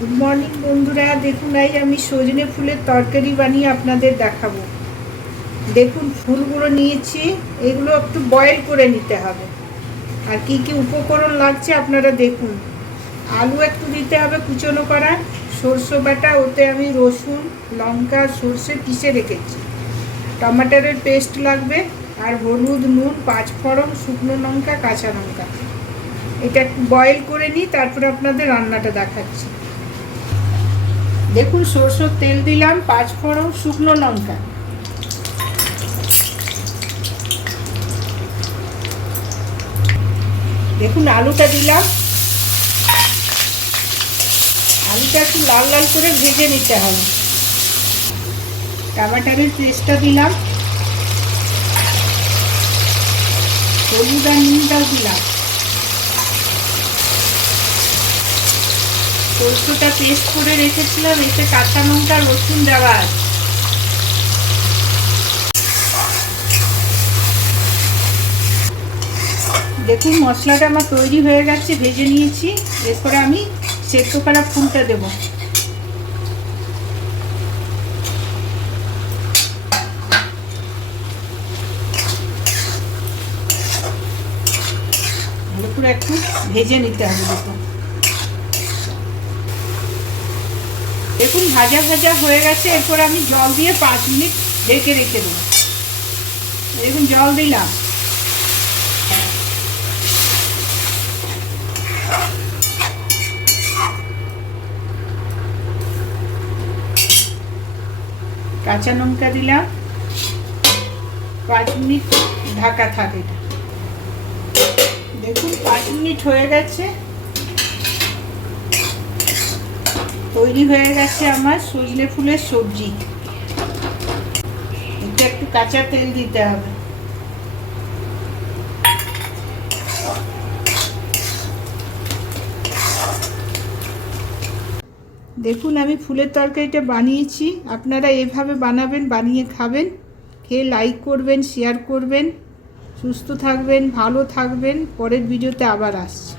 Good morning বন্ধুরা, দেখুন আজ আমি সজনে ফুলের তরকারি বানিয়ে আপনাদের দেখাবো। দেখুন ফুলগুলো নিয়েছি, এগুলো একটু বয়েল করে নিতে হবে। আর কি কি উপকরণ লাগছে আপনারা দেখুন। আলু একটু দিতে হবে কুচনো করা, সরষে বাটা, ওতে আমি রসুন লঙ্কা সরষে পিষে রেখেছি, টমাটারের পেস্ট লাগবে, আর হলুদ নুন পাঁচফোড়ন শুকনো লঙ্কা কাঁচা লঙ্কা। এটা একটু বয়েল করে নিই, তারপরে আপনাদের রান্নাটা দেখাচ্ছি। দেখুন সরষের তেল দিলাম, পাঁচফোড়ন শুকনো লঙ্কা, দেখুন আলুটা দিলাম। আলুটা একটু লাল লাল করে ভেজে নিতে হবে। টমাটারের পেস্টটা দিলাম, হলুদ আর নুনটাও দিলাম, সরষেটা পেস্ট করে রেখেছিলাম, এতে কাঁচা লঙ্কা রসুন দেওয়া আছে। দেখুন মশলাটা আমার তৈরি হয়ে গেছে, ভেজে নিয়েছি। এরপরে আমি সেদ্ধ করা ফুলটা দেব। ভালো করে একটু ভেজে নিতে হবে। দেখুন ভাজা ভাজা হয়ে গেছে। এরপর আমি জল দিয়ে 5 মিনিট ঢেকে রেখে দেব। দেখুন জল দিলাম। কাঁচা লঙ্কা দিলাম, 5 মিনিট ঢাকা থাকে এটা। দেখুন 5 মিনিট হয়ে গেছে, তৈরি হয়ে গেছে আমার সজনে ফুলের সবজি। এটা একটু কাঁচা তেল দিতে হবে। দেখুন আমি ফুলের তরকারিটা বানিয়েছি, আপনারা এভাবে বানাবেন, বানিয়ে খাবেন। খেয়ে লাইক করবেন, শেয়ার করবেন। সুস্থ থাকবেন, ভালো থাকবেন। পরের ভিডিওতে আবার আসছি।